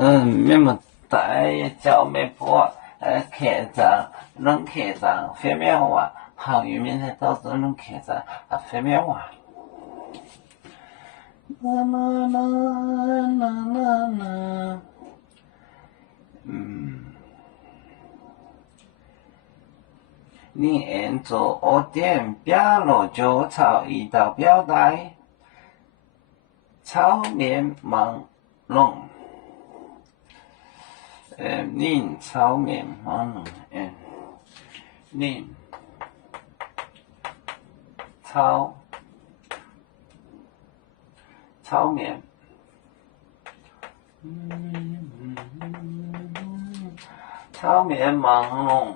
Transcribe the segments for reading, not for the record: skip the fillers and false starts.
咩么带叫咩波开张，能开张，方面话，行业面才到时候能开张，方面话。啦啦啦啦啦啦，你按照我点表了就朝一道表带，炒面忙弄。宁炒面忙弄，宁炒面，炒面忙弄，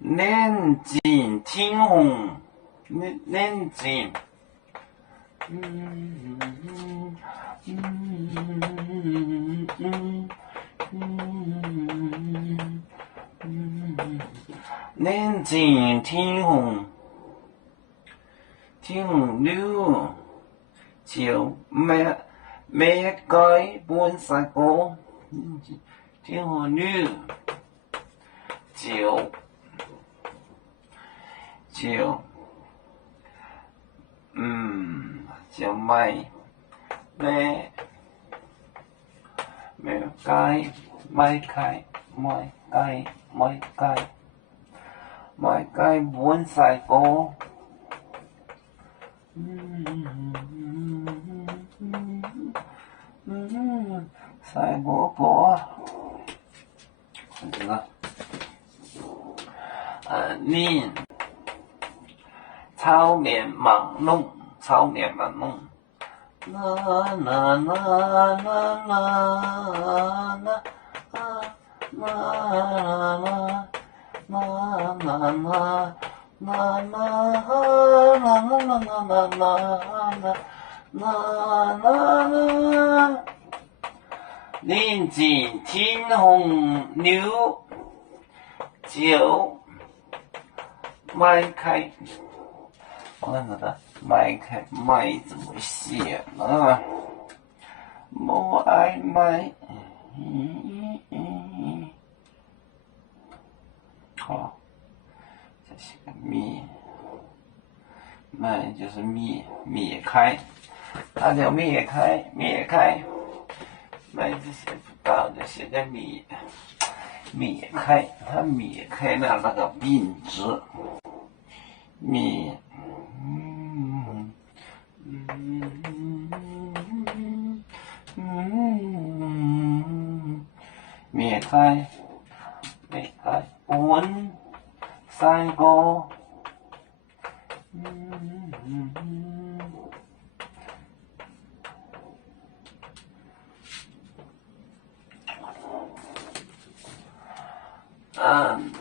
眼睛挺红，眼睛，眼睛挺红，挺红了，就没改本晒过，挺红了，就ไม่改本晒过。晒过这个你炒面忙弄，啦啦啦啦啦啦眼睛挺红了，就迈开。我看这个迈开，迈怎么写呢？我爱迈，好，这是个灭，迈就是灭开，它叫灭开，迈字写不到就写个灭开，它灭开了那个病字，灭开，本晒过，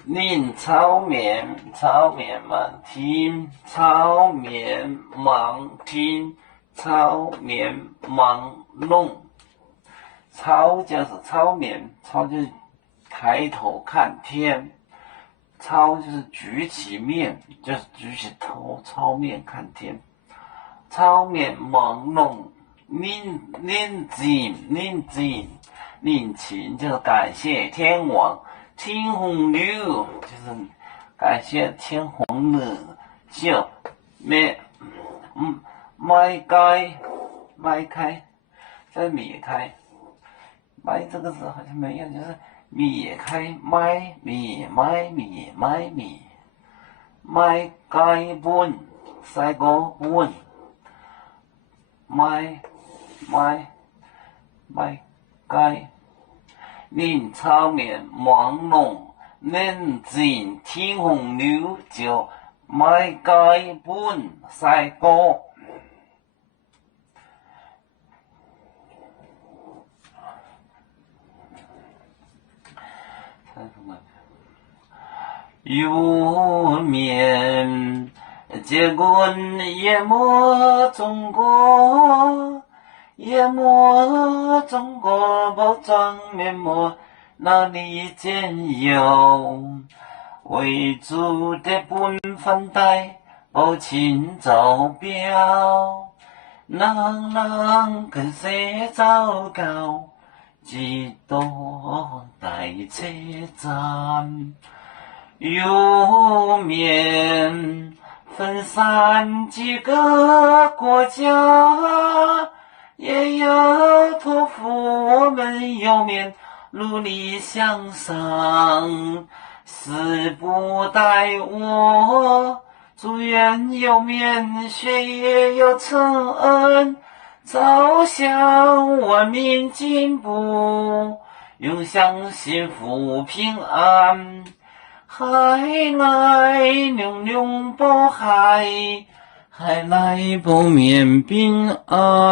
宁炒面忙听，炒面忙弄。炒就是炒面，炒就是抬头看天，炒就是举起面，就是举起头，炒面看天。炒面忙弄，宁请就是感谢天王，天红牛就是感谢天皇的，就迈开，这是灭开。迈这个字好像没有，就是灭开迈改本晒过本迈改，宁炒面忙弄，眼睛挺红了，就迈改本晒过。有面结棍淹没中国，包装面膜哪里见有？贵族的本分带，无亲走表，人跟谁走高，几多待车站，有面分散几个国家，也要托付我们有面努力向上，死不待我，祝愿有面学业有成，走向文明进步，永享幸福平安。海来永永不海，海来不免平安。